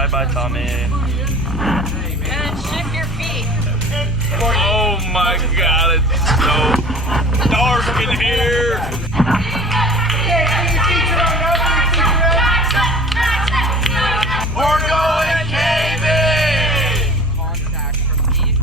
Bye-bye, Tommy. And shift your feet. Oh my god, it's so dark in here. We're going caving! Contact from me.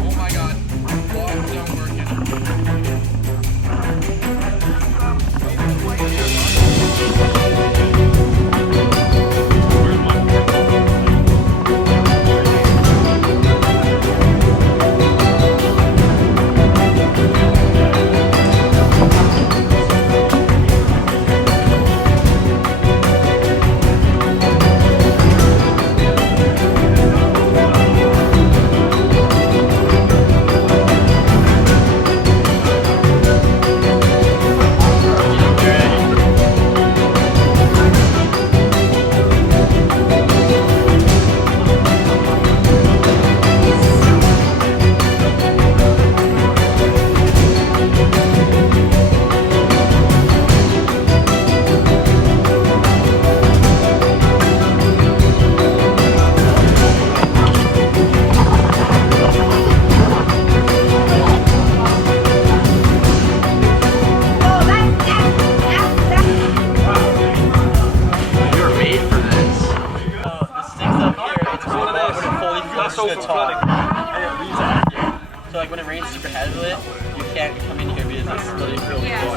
Oh my god, vlogs aren't working. So like when it rains super heavily, you can't come in here because it's really cool. Yeah.